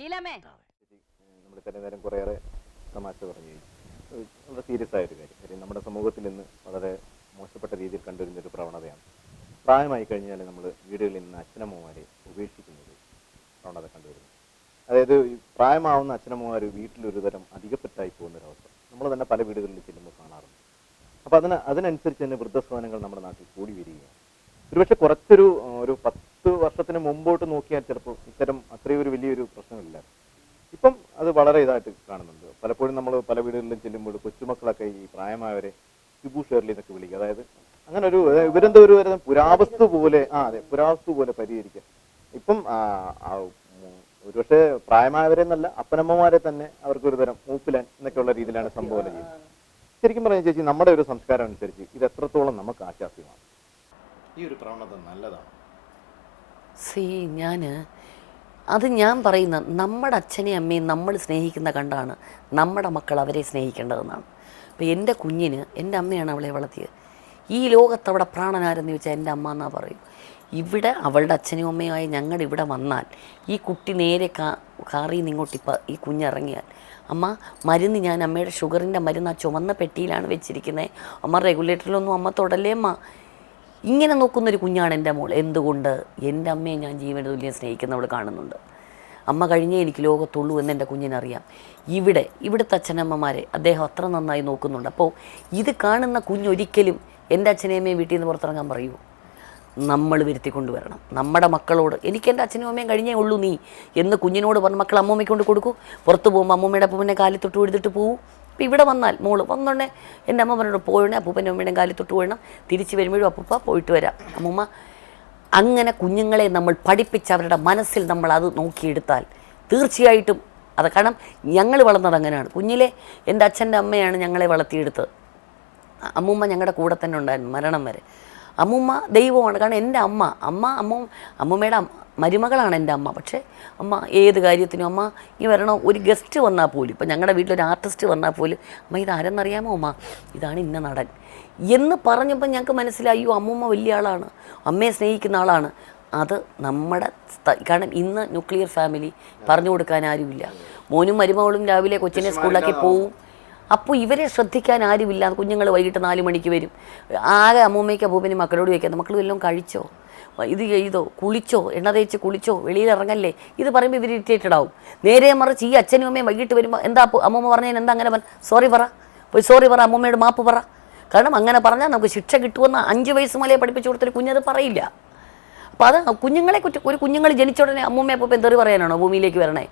നമ്മൾ ഇത്രയും നേരം കുറേയേറെ തമാശ പറഞ്ഞു. വളരെ സീരിയസ് ആയൊരു കാര്യം നമ്മുടെ സമൂഹത്തിൽ ഇന്ന് വളരെ മോശപ്പെട്ട രീതിയിൽ കണ്ടുവരുന്നൊരു പ്രവണതയാണ്. പ്രായമായി കഴിഞ്ഞാൽ നമ്മൾ വീടുകളിൽ നിന്ന് അച്ഛനമ്മമാരെ ഉപേക്ഷിക്കുന്നത് പ്രവണത കണ്ടുവരുന്നു. അതായത് ഈ പ്രായമാവുന്ന അച്ഛനമ്മമാർ വീട്ടിലൊരു തരം അധികപ്പെട്ടായി പോകുന്നൊരവസ്ഥ നമ്മൾ തന്നെ പല വീടുകളിൽ ചെല്ലുമ്പോൾ കാണാറുണ്ട്. അപ്പോൾ അതിനനുസരിച്ച് തന്നെ വൃദ്ധസദനങ്ങൾ നമ്മുടെ നാട്ടിൽ കൂടി വരികയാണ്. ഒരുപക്ഷെ ഒരു 10 വർഷത്തിന് മുമ്പോട്ട് നോക്കിയാൽ ചിലപ്പോൾ ഇത്തരം അത്രയും ഒരു വലിയൊരു പ്രശ്നമില്ല. ഇപ്പം അത് വളരെ ഇതായിട്ട് കാണുന്നുണ്ട്. പലപ്പോഴും നമ്മൾ പല വീടുകളിലും ചെല്ലുമ്പോൾ കൊച്ചുമക്കളൊക്കെ ഈ പ്രായമായവരെ ഷിബു ഷേർലി എന്നൊക്കെ വിളിക്കുക. അതായത് അങ്ങനെ ഇവരെന്തോ ഒരു പുരാവസ്തു പോലെ പുരാവസ്തു പോലെ പരിഹരിക്കുക. ഇപ്പം ഒരുപക്ഷെ പ്രായമായവരെ എന്നല്ല, അപ്പനമ്മമാരെ തന്നെ അവർക്കൊരു തരം മൂപ്പിലാൻ എന്നൊക്കെയുള്ള രീതിയിലാണ് സംഭവം ചെയ്യുന്നത്. ശരിക്കും പറഞ്ഞ ചേച്ചി, നമ്മുടെ ഒരു സംസ്കാരം അനുസരിച്ച് ഇത് എത്രത്തോളം നമുക്ക് ആശാസ്യമാണ്? ഈ ഒരു പ്രവണത നല്ലതാണ്? ഞാൻ പറയുന്ന നമ്മുടെ അച്ഛനെയും അമ്മയും നമ്മൾ സ്നേഹിക്കുന്ന കണ്ടാണ് നമ്മുടെ മക്കൾ അവരെ സ്നേഹിക്കേണ്ടതെന്നാണ്. അപ്പോൾ എൻ്റെ കുഞ്ഞിന് എൻ്റെ അമ്മയാണ് അവളെ വളർത്തിയത്. ഈ ലോകത്തവിടെ പ്രാണനാരെന്ന് ചോദിച്ചാൽ എൻ്റെ അമ്മ എന്നാ പറയും. ഇവിടെ അവളുടെ അച്ഛനും അമ്മയുമായി ഞങ്ങളുടെ ഇവിടെ വന്നാൽ ഈ കുട്ടി നേരെ കാറിൽ നിന്ന് ഇങ്ങോട്ട് ഈ കുഞ്ഞിറങ്ങിയാൽ, അമ്മ മരുന്ന്, ഞാൻ അമ്മയുടെ ഷുഗറിൻ്റെ മരുന്ന് ആ ചുവന്ന പെട്ടിയിലാണ് വെച്ചിരിക്കുന്നത്, അമ്മ റെഗുലേറ്ററിലൊന്നും അമ്മ തൊടല്ലേ അമ്മ, ഇങ്ങനെ നോക്കുന്നൊരു കുഞ്ഞാണ് എൻ്റെ മോൾ. എന്തുകൊണ്ട്? എൻ്റെ അമ്മയെ ഞാൻ ജീവന തുല്യം സ്നേഹിക്കുന്നവൾ കാണുന്നുണ്ട്. അമ്മ കഴിഞ്ഞേ എനിക്ക് ലോകത്തുള്ളൂ എന്ന് എൻ്റെ കുഞ്ഞിനറിയാം. ഇവിടുത്തെ അച്ഛനമ്മമാരെ അദ്ദേഹം അത്ര നന്നായി നോക്കുന്നുണ്ട്. അപ്പോൾ ഇത് കാണുന്ന കുഞ്ഞൊരിക്കലും എൻ്റെ അച്ഛനെയമ്മയും വീട്ടിൽ നിന്ന് പുറത്തിറങ്ങാൻ പറയൂ. നമ്മൾ വരുത്തിക്കൊണ്ടുവരണം നമ്മുടെ മക്കളോട്. എനിക്ക് എൻ്റെ അച്ഛനും അമ്മയും കഴിഞ്ഞേ ഉള്ളൂ നീ എന്ന് കുഞ്ഞിനോട് പറഞ്ഞ് മക്കൾ അമ്മൂമ്മയ്ക്ക് കൊണ്ട് കൊടുക്കൂ. പുറത്ത് പോകുമ്പോൾ അമ്മൂമ്മയുടെ അപ്പൂപ്പനെ കാലിൽ തൊട്ട് എഴുതിട്ട് പോവും. അപ്പോൾ ഇവിടെ വന്നാൽ മോള് വന്നോണ്ടേ എൻ്റെ അമ്മ പറഞ്ഞോട് പോയണേ അപ്പൂപ്പൻ്റെ അമ്മയുടെയും കാലിൽ തൊട്ട് പോകണം, തിരിച്ച് വരുമ്പോഴും അപ്പൂപ്പ പോയിട്ട് വരാം അമ്മൂമ്മ. അങ്ങനെ കുഞ്ഞുങ്ങളെ നമ്മൾ പഠിപ്പിച്ച് അവരുടെ മനസ്സിൽ നമ്മൾ അത് നോക്കിയെടുത്താൽ തീർച്ചയായിട്ടും അത്. കാരണം ഞങ്ങൾ വളർന്നത് അങ്ങനെയാണ്. കുഞ്ഞിലെ എൻ്റെ അച്ഛൻ്റെ അമ്മയാണ് ഞങ്ങളെ വളർത്തിയെടുത്തത്. അമ്മൂമ്മ ഞങ്ങളുടെ കൂടെ തന്നെ ഉണ്ടായിരുന്നു മരണം വരെ. അമ്മൂമ്മ ദൈവമാണ്. കാരണം എൻ്റെ അമ്മൂമ്മയുടെ മരുമകളാണ് എൻ്റെ അമ്മ. പക്ഷേ അമ്മ ഏത് കാര്യത്തിനും അമ്മ ഈ വരണോ, ഒരു ഗസ്റ്റ് വന്നാൽ പോലും, ഇപ്പം ഞങ്ങളുടെ വീട്ടിലൊരു ആർട്ടിസ്റ്റ് വന്നാൽ പോലും, അമ്മ ഇതാരെന്നറിയാമോ അമ്മ, ഇതാണ് ഇന്ന നടൻ എന്ന് പറഞ്ഞപ്പോൾ ഞങ്ങൾക്ക് മനസ്സിലായി, അയ്യോ അമ്മൂമ്മ വലിയ ആളാണ്, അമ്മയെ സ്നേഹിക്കുന്ന ആളാണ്. അത് നമ്മുടെ കാരണം ഇന്ന് ന്യൂക്ലിയർ ഫാമിലി പറഞ്ഞു കൊടുക്കാൻ ആരുമില്ല. മോനും മരുമകളും രാവിലെ കൊച്ചിനെ സ്കൂളിലാക്കി പോവും. അപ്പോൾ ഇവരെ ശ്രദ്ധിക്കാൻ ആരുമില്ല. കുഞ്ഞുങ്ങൾ വൈകിട്ട് 4 മണിക്ക് വരും. ആകെ അമ്മൂമ്മയ്ക്ക് അപ്പൂപ്പനും മക്കളോട് ചോദിക്കാം, മക്കൾ വല്ലതും കഴിച്ചോ, ഇത് ചെയ്തോ, കുളിച്ചോ, എണ്ണ തേച്ച് കുളിച്ചോ, വെളിയിൽ ഇറങ്ങല്ലേ, ഇത് പറയുമ്പോൾ ഇവർ ഇറിറ്റേറ്റഡ് ആവും. നേരെ മറിച്ച് ഈ അച്ഛനും അമ്മയും വൈകിട്ട് വരുമ്പോൾ എന്താ അമ്മൂമ്മ പറഞ്ഞാൽ എന്താ അങ്ങനെ സോറി പറ, പോയി സോറി പറ, അമ്മൂമ്മയോട് മാപ്പ് പറ. കാരണം അങ്ങനെ പറഞ്ഞാൽ നമുക്ക് ശിക്ഷ കിട്ടുമെന്ന് 5 വയസ്സ് മുതലേ പഠിപ്പിച്ചു കൊടുത്തൊരു കുഞ്ഞത് പറയില്ല. അപ്പോൾ അത് കുഞ്ഞുങ്ങൾ ജനിച്ച ഉടനെ അമ്മൂമ്മ അപ്പൂപ്പ എന്തൊരു പറയാനാണോ ഭൂമിയിലേക്ക് വരണേ?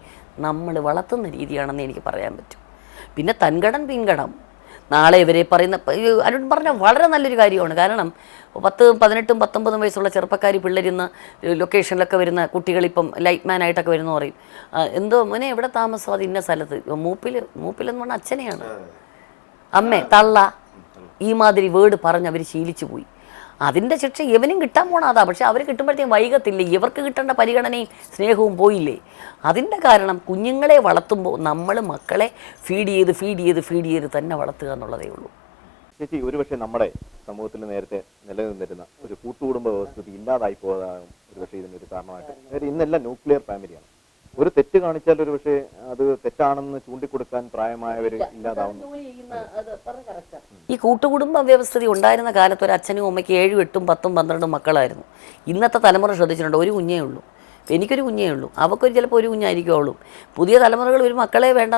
നമ്മൾ വളർത്തുന്ന രീതിയാണെന്ന് എനിക്ക് പറയാൻ പറ്റും. പിന്നെ തൻകടം പിൻകടം നാളെ ഇവരെ പറയുന്ന അരുൺ പറഞ്ഞ വളരെ നല്ലൊരു കാര്യമാണ്. കാരണം 10, 18, 19 വയസ്സുള്ള ചെറുപ്പക്കാർ പിള്ളേരുന്ന ലൊക്കേഷനിലൊക്കെ വരുന്ന കുട്ടികളിപ്പം ലൈറ്റ്മാൻ ആയിട്ടൊക്കെ വരുന്നു പറയും, എന്തോ മോനെ എവിടെ താമസം, അത് ഇന്ന സ്ഥലത്ത്. മൂപ്പിലെന്ന് പറഞ്ഞാൽ അച്ഛനെയാണ്, അമ്മേ തള്ള ഈ മാതിരി വേർഡ് പറഞ്ഞ് അവർ ശീലിച്ചു പോയി. അതിൻ്റെ ശിക്ഷ ഇവനും കിട്ടാൻ പോണതാ. പക്ഷെ അവർ കിട്ടുമ്പോഴത്തേക്കും വൈകത്തില്ലേ, ഇവർക്ക് കിട്ടേണ്ട പരിഗണനയും സ്നേഹവും പോയില്ലേ. അതിൻ്റെ കാരണം കുഞ്ഞുങ്ങളെ വളർത്തുമ്പോൾ നമ്മൾ മക്കളെ ഫീഡ് ചെയ്ത് തന്നെ വളർത്തുക എന്നുള്ളതേ ഉള്ളൂ. ചേച്ചി, ഒരുപക്ഷെ നമ്മുടെ സമൂഹത്തിൽ നേരത്തെ നിലനിന്നിരുന്ന ഒരു കൂട്ടുകുടുംബ വ്യവസ്ഥിതി ഇല്ലാതായി പോകാനും ഒരുപക്ഷെ ഇതിനൊരു കാരണമായിട്ട്. ഇന്നെല്ലാം ന്യൂക്ലിയർ ഫാമിലിയാണ്. ഒരു തെറ്റ് കാണിച്ചാൽ ഒരു പക്ഷേ അത് തെറ്റാണെന്ന് ചൂണ്ടിക്കൊടുക്കാൻ പ്രായമായവർ ഇല്ലാതാവുന്നു. ഈ കൂട്ടുകുടുംബ വ്യവസ്ഥിതി ഉണ്ടായിരുന്ന കാലത്ത് ഒരു അച്ഛനും അമ്മയ്ക്ക് 7, 8, 10, 12 മക്കളായിരുന്നു. ഇന്നത്തെ തലമുറ ശ്രദ്ധിച്ചിട്ടുണ്ട്, ഒരു കുഞ്ഞേ ഉള്ളൂ. എനിക്കൊരു കുഞ്ഞേ ഉള്ളൂ, അവൾക്കൊരു ചിലപ്പോൾ ഒരു കുഞ്ഞായിരിക്കുള്ളൂ. പുതിയ തലമുറകൾ ഒരു മക്കളെ വേണ്ട,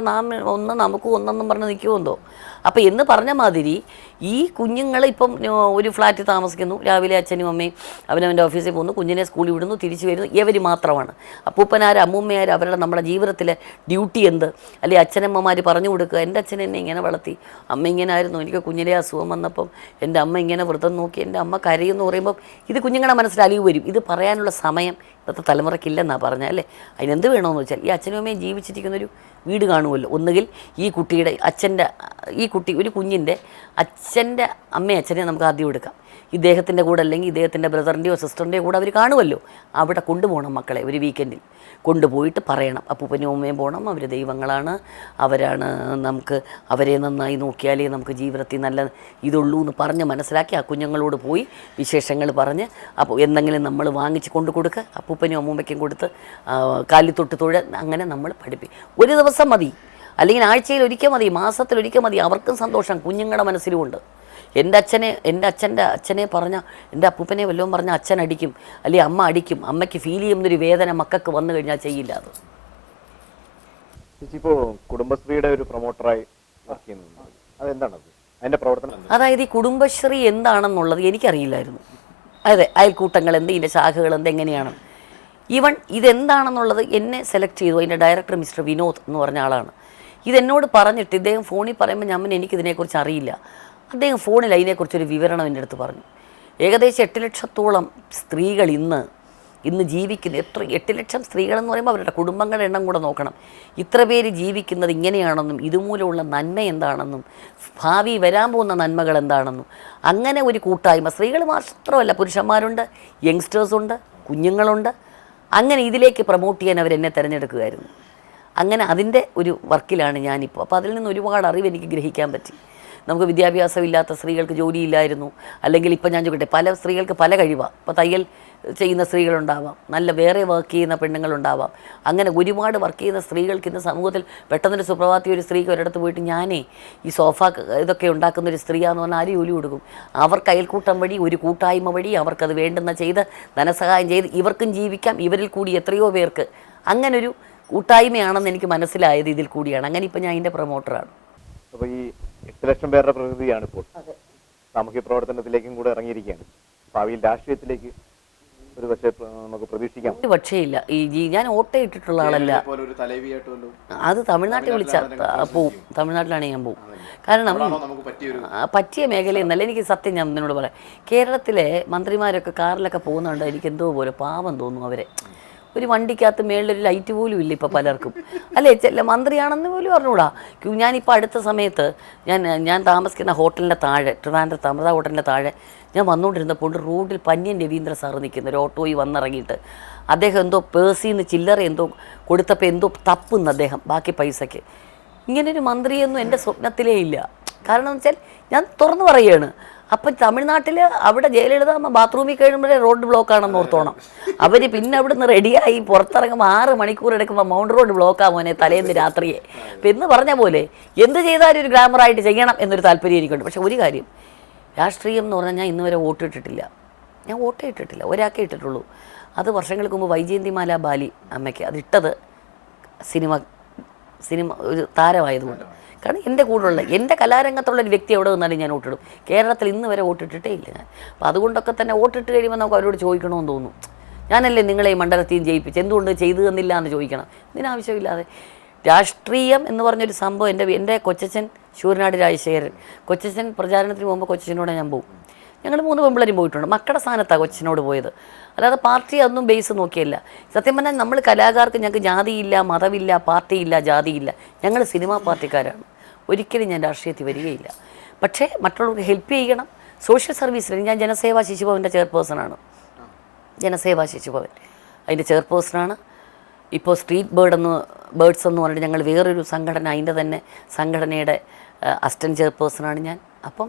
നമുക്കും ഒന്നെന്നും പറഞ്ഞ് നിൽക്കുമെന്തോ. അപ്പോൾ എന്ന് പറഞ്ഞ മാതിരി ഈ കുഞ്ഞുങ്ങൾ ഇപ്പം ഒരു ഫ്ലാറ്റിൽ താമസിക്കുന്നു, രാവിലെ അച്ഛനും അമ്മയും അവനവൻ്റെ ഓഫീസിൽ പോകുന്നു, കുഞ്ഞിനെ സ്കൂളിൽ വിടുന്നു, തിരിച്ചു വരുന്നു, ഇവർ മാത്രമാണ്. അപ്പൂപ്പനാരും അമ്മൂമ്മയാരും അവരുടെ നമ്മുടെ ജീവിതത്തിലെ ഡ്യൂട്ടി എന്ത്, അല്ലെങ്കിൽ അച്ഛനമ്മമാർ പറഞ്ഞു കൊടുക്കുക, എൻ്റെ അച്ഛൻ എന്നെ ഇങ്ങനെ വളർത്തി, അമ്മ ഇങ്ങനെ ആയിരുന്നു, എനിക്ക് കുഞ്ഞിലെ അസുഖം വന്നപ്പം എൻ്റെ അമ്മ ഇങ്ങനെ വ്രതം നോക്കി, എൻ്റെ അമ്മ കരയുമെന്ന് പറയുമ്പം ഇത് കുഞ്ഞുങ്ങളുടെ മനസ്സിൽ അലിവ് വരും. ഇത് പറയാനുള്ള സമയം ഇന്നത്തെ തലമുറയ്ക്കില്ലെന്നാണ് പറഞ്ഞാൽ അല്ലേ. അതിനെന്ത് വേണമെന്ന് വെച്ചാൽ ഈ അച്ഛനും അമ്മയും ജീവിച്ചിരിക്കുന്നൊരു വീട് കാണുമല്ലോ. ഒന്നുകിൽ ഈ കുട്ടിയുടെ ഒരു കുഞ്ഞിൻ്റെ അച്ഛൻ്റെ അമ്മയെ അച്ഛനെ നമുക്ക് ആദ്യം എടുക്കാം. ഇദ്ദേഹത്തിൻ്റെ കൂടെ അല്ലെങ്കിൽ ഇദ്ദേഹത്തിൻ്റെ ബ്രദറിൻ്റെയോ സിസ്റ്ററിൻ്റെയോ കൂടെ അവർ കാണുമല്ലോ. അവിടെ കൊണ്ടുപോകണം മക്കളെ ഒരു വീക്കെൻഡിൽ കൊണ്ടുപോയിട്ട് പറയണം അപ്പൂപ്പനും ഉമ്മയും പോകണം, അവർ ദൈവങ്ങളാണ്, അവരാണ് നമുക്ക്, അവരെ നന്നായി നോക്കിയാലേ നമുക്ക് ജീവിതത്തിൽ നല്ല ഇതുള്ളൂ എന്ന് പറഞ്ഞ് മനസ്സിലാക്കി ആ കുഞ്ഞുങ്ങളോട് പോയി വിശേഷങ്ങൾ പറഞ്ഞ് അപ്പോൾ എന്തെങ്കിലും നമ്മൾ വാങ്ങിച്ച് കൊണ്ടു കൊടുക്കുക, അപ്പൂപ്പനും അമ്മൂമ്മയ്ക്കും കൊടുത്ത് കാലിൽ തൊട്ട് അങ്ങനെ നമ്മൾ പഠിപ്പിക്കും. ഒരു ദിവസം മതി, അല്ലെങ്കിൽ ആഴ്ചയിൽ ഒരിക്കൽ മതി, മാസത്തിൽ ഒരിക്കൽ മതി, അവർക്കും സന്തോഷം, കുഞ്ഞുങ്ങളുടെ മനസ്സിലുമുണ്ട്. എൻ്റെ അച്ഛൻ്റെ അച്ഛനെ പറഞ്ഞാൽ, എൻ്റെ അപ്പൂപ്പനെ വല്ലതും പറഞ്ഞാൽ അച്ഛൻ അടിക്കും, അല്ലെങ്കിൽ അമ്മ അടിക്കും, അമ്മയ്ക്ക് ഫീൽ ചെയ്യുന്നൊരു വേദന മക്കൾക്ക് വന്നു കഴിഞ്ഞാൽ ചെയ്യില്ല. അത് ചേച്ചി ഇപ്പോൾ കുടുംബശ്രീയുടെ ഒരു പ്രൊമോട്ടറായി വർക്ക് ചെയ്യുന്നുണ്ട്, അതെന്താണത്, അതിൻ്റെ പ്രവർത്തനം? അതായത് ഈ കുടുംബശ്രീ എന്താണെന്നുള്ളത് എനിക്കറിയില്ലായിരുന്നു. അതെ, അയൽക്കൂട്ടങ്ങൾ എന്ത്, ഇതിൻ്റെ ശാഖകൾ എന്ത്, എങ്ങനെയാണ്, ഈവൻ ഇതെന്താണെന്നുള്ളത് എന്നെ സെലക്ട് ചെയ്തു അതിൻ്റെ ഡയറക്ടർ മിസ്റ്റർ വിനോദ് എന്ന് പറഞ്ഞ ആളാണ്. ഇതെന്നോട് പറഞ്ഞിട്ട് ഇദ്ദേഹം ഫോണിൽ പറയുമ്പോൾ ഞാൻ എനിക്കിതിനെക്കുറിച്ച് അറിയില്ല. അദ്ദേഹം ഫോണിൽ അതിനെക്കുറിച്ചൊരു വിവരണം എൻ്റെ അടുത്ത് പറഞ്ഞു. ഏകദേശം 8 ലക്ഷത്തോളം സ്ത്രീകൾ ഇന്ന് ജീവിക്കുന്ന, 8 ലക്ഷം സ്ത്രീകളെന്ന് പറയുമ്പോൾ അവരുടെ കുടുംബങ്ങളുടെ എണ്ണം കൂടെ നോക്കണം. ഇത്ര പേര് ജീവിക്കുന്നത് ഇങ്ങനെയാണെന്നും ഇതുമൂലമുള്ള നന്മ എന്താണെന്നും ഭാവി വരാൻ പോകുന്ന നന്മകൾ എന്താണെന്നും അങ്ങനെ ഒരു കൂട്ടായ്മ, സ്ത്രീകൾ മാത്രമല്ല പുരുഷന്മാരുണ്ട്, യങ്സ്റ്റേഴ്സുണ്ട്, കുഞ്ഞുങ്ങളുണ്ട്, അങ്ങനെ ഇതിലേക്ക് പ്രൊമോട്ട് ചെയ്യാൻ അവരെന്നെ തിരഞ്ഞെടുക്കുകയായിരുന്നു. അങ്ങനെ അതിൻ്റെ ഒരു വർക്കിലാണ് ഞാനിപ്പോൾ. അപ്പോൾ അതിൽ നിന്ന് ഒരുപാട് അറിവ് എനിക്ക് ഗ്രഹിക്കാൻ പറ്റി. നമുക്ക് വിദ്യാഭ്യാസമില്ലാത്ത സ്ത്രീകൾക്ക് ജോലിയില്ലായിരുന്നു, അല്ലെങ്കിൽ ഇപ്പം ഞാൻ ചോദിക്കട്ടെ, പല സ്ത്രീകൾക്ക് പല കഴിവാണ്. ഇപ്പോൾ തയ്യൽ ചെയ്യുന്ന സ്ത്രീകളുണ്ടാവാം, നല്ല വേറെ വർക്ക് ചെയ്യുന്ന പെണ്ണുങ്ങളുണ്ടാവാം, അങ്ങനെ ഒരുപാട് വർക്ക് ചെയ്യുന്ന സ്ത്രീകൾക്ക് ഇന്ന് സമൂഹത്തിൽ പെട്ടെന്നൊരു സുപ്രഭാതി ഒരു സ്ത്രീക്ക് ഒരിടത്ത് പോയിട്ട് ഞാനേ ഈ സോഫ ഇതൊക്കെ ഉണ്ടാക്കുന്ന ഒരു സ്ത്രീയാണെന്ന് പറഞ്ഞാൽ ആരും ജോലി കൊടുക്കും. അവർക്ക് അയൽക്കൂട്ടം വഴി, ഒരു കൂട്ടായ്മ വഴി അവർക്കത് വേണ്ടുന്ന ചെയ്ത് ധനസഹായം ചെയ്ത് ഇവർക്കും ജീവിക്കാം, ഇവരിൽ കൂടി എത്രയോ പേർക്ക് അങ്ങനൊരു കൂട്ടായ്മയാണെന്ന് എനിക്ക് മനസ്സിലായത് ഇതിൽ കൂടിയാണ്. അങ്ങനെ ഇപ്പം ഞാൻ അതിൻ്റെ പ്രൊമോട്ടറാണ്. അപ്പോൾ ഈ 8 ലക്ഷം പേരുടെ പ്രകൃതിയാണ് ഇപ്പോൾ സാമൂഹ്യ പ്രവർത്തനത്തിലേക്കും കൂടെ ഇറങ്ങിയിരിക്കുകയാണ്. ഭാവിയിൽ രാഷ്ട്രീയത്തിലേക്ക് ഒരു പക്ഷേ നമുക്ക് പ്രതീക്ഷിക്കാം. ഒരു പക്ഷേയില്ല. ഞാൻ ഓട്ടോ ഇട്ടിട്ടുള്ള ആളല്ല. അത് തമിഴ്നാട്ടിൽ വിളിച്ചാൽ പോവും, തമിഴ്നാട്ടിലാണ് ഞാൻ പോവും. കാരണം പറ്റിയ മേഖലയെന്നല്ല, എനിക്ക് സത്യം ഞാൻ നിന്നോട് പറയാം, കേരളത്തിലെ മന്ത്രിമാരൊക്കെ കാറിലൊക്കെ പോകുന്നുണ്ട്, എനിക്ക് എന്തോ പോലെ പാവം തോന്നും അവരെ. ഒരു വണ്ടിക്കകത്ത് മേളിലൊരു ലൈറ്റ് പോലും ഇല്ല ഇപ്പോൾ പലർക്കും, അല്ലേ? മന്ത്രിയാണെന്ന് പോലും പറഞ്ഞുകൂടാ. ഞാനിപ്പോൾ അടുത്ത സമയത്ത് ഞാൻ താമസിക്കുന്ന ഹോട്ടലിൻ്റെ താഴെ, ട്രിവാൻഡ്രത്ത് അമൃത ഹോട്ടലിൻ്റെ താഴെ ഞാൻ വന്നുകൊണ്ടിരുന്നപ്പോൾ റോഡിൽ പന്യൻ രവീന്ദ്ര സാറ് നിൽക്കുന്ന ഒരു ഓട്ടോയിൽ വന്നിറങ്ങിയിട്ട് അദ്ദേഹം എന്തോ പേഴ്സിന്ന് ചില്ലറ എന്തോ കൊടുത്തപ്പോൾ എന്തോ തപ്പുന്നു അദ്ദേഹം ബാക്കി പൈസയ്ക്ക്. ഇങ്ങനൊരു മന്ത്രിയൊന്നും എൻ്റെ സ്വപ്നത്തിലേ ഇല്ല. കാരണം എന്ന് വെച്ചാൽ ഞാൻ തുറന്നു പറയുകയാണ്. അപ്പം തമിഴ്നാട്ടിൽ അവിടെ ജയലളിത ബാത്റൂമിൽ കഴിയുമ്പോഴേ റോഡ് ബ്ലോക്കാണെന്ന് ഓർത്തോണം. അവർ പിന്നെ അവിടെ നിന്ന് റെഡിയായി പുറത്തിറങ്ങുമ്പോൾ 6 മണിക്കൂർ എടുക്കുമ്പോൾ മൗണ്ട് റോഡ് ബ്ലോക്കാണ് മോനെ തലേന്ന് രാത്രിയെ. അപ്പം എന്ന് പറഞ്ഞ പോലെ എന്ത് ചെയ്താലും ഒരു ഗ്ലാമറായിട്ട് ചെയ്യണം എന്നൊരു താല്പര്യം എനിക്കുണ്ട്. പക്ഷെ ഒരു കാര്യം, രാഷ്ട്രീയം എന്ന് പറഞ്ഞാൽ ഞാൻ ഇന്ന് വരെ വോട്ട് ഇട്ടിട്ടില്ല. ഞാൻ വോട്ടേ ഇട്ടിട്ടില്ല, ഒരാൾക്കേ ഇട്ടിട്ടുള്ളൂ. അത് വർഷങ്ങൾക്ക് മുമ്പ് വൈജയന്തിമാല ബാലി അമ്മയ്ക്ക് അതിട്ടത് സിനിമ ഒരു താരമായതുകൊണ്ട്. കാരണം എൻ്റെ കൂടെയുള്ള എൻ്റെ കലാരംഗത്തുള്ള ഒരു വ്യക്തി എവിടെ നിന്നാലും ഞാൻ വോട്ടിടും. കേരളത്തിൽ ഇന്ന് വരെ വോട്ടിട്ടിട്ടേ ഇല്ല ഞാൻ. അപ്പോൾ അതുകൊണ്ടൊക്കെ തന്നെ വോട്ടിട്ട് കഴിയുമ്പോൾ നമുക്ക് അവരോട് ചോദിക്കണമെന്ന് തോന്നും. ഞാനല്ലേ നിങ്ങളെ ഈ മണ്ഡലത്തെയും ജയിപ്പിച്ച്, എന്തുകൊണ്ട് ചെയ്തു തന്നില്ല എന്ന് ചോദിക്കണം. ഇതിനാവശ്യമില്ലാതെ രാഷ്ട്രീയം എന്ന് പറഞ്ഞൊരു സംഭവം എൻ്റെ കൊച്ചച്ഛൻ ശൂരനാട് രാജശേഖരൻ, കൊച്ചച്ഛൻ പ്രചാരണത്തിന് പോകുമ്പോൾ കൊച്ചച്ഛനോടെ ഞാൻ പോകും. ഞങ്ങൾ 3 പെമ്പിളരും പോയിട്ടുണ്ട്. മക്കളുടെ സ്ഥാനത്താണ് കൊച്ചച്ഛനോട് പോയത്, അല്ലാതെ പാർട്ടി അതൊന്നും ബേസ് നോക്കിയല്ല. സത്യം പറഞ്ഞാൽ നമ്മൾ കലാകാർക്ക് ഞങ്ങൾക്ക് ജാതിയില്ല, മതമില്ല, പാർട്ടിയില്ല, ജാതിയില്ല. ഞങ്ങൾ സിനിമാ പാർട്ടിക്കാരാണ്. ഒരിക്കലും ഞാൻ രാഷ്ട്രീയത്തിൽ വരികയില്ല. പക്ഷേ മറ്റുള്ളവർക്ക് ഹെൽപ്പ് ചെയ്യണം. സോഷ്യൽ സർവീസിൽ ഞാൻ ജനസേവാ ശിശുഭവൻ്റെ ചെയർപേഴ്സണാണ്. ജനസേവാ ശിശുഭവൻ അതിൻ്റെ ചെയർപേഴ്സണാണ്. ഇപ്പോൾ സ്ട്രീറ്റ് ബേർഡ്സ് എന്ന് പറഞ്ഞിട്ട് ഞങ്ങൾ വേറൊരു സംഘടന, അതിൻ്റെ തന്നെ സംഘടനയുടെ അസിസ്റ്റൻറ്റ് ചെയർപേഴ്സണാണ് ഞാൻ. അപ്പം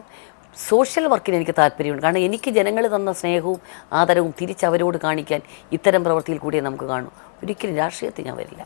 സോഷ്യൽ വർക്കിന് എനിക്ക് താല്പര്യമുണ്ട്. കാരണം എനിക്ക് ജനങ്ങൾ തന്ന സ്നേഹവും ആദരവും തിരിച്ചവരോട് കാണിക്കാൻ ഇത്തരം പ്രവൃത്തിയിൽ കൂടിയേ നമുക്ക് കാണൂ. ഒരിക്കലും രാഷ്ട്രീയത്തിൽ ഞാൻ വരില്ല.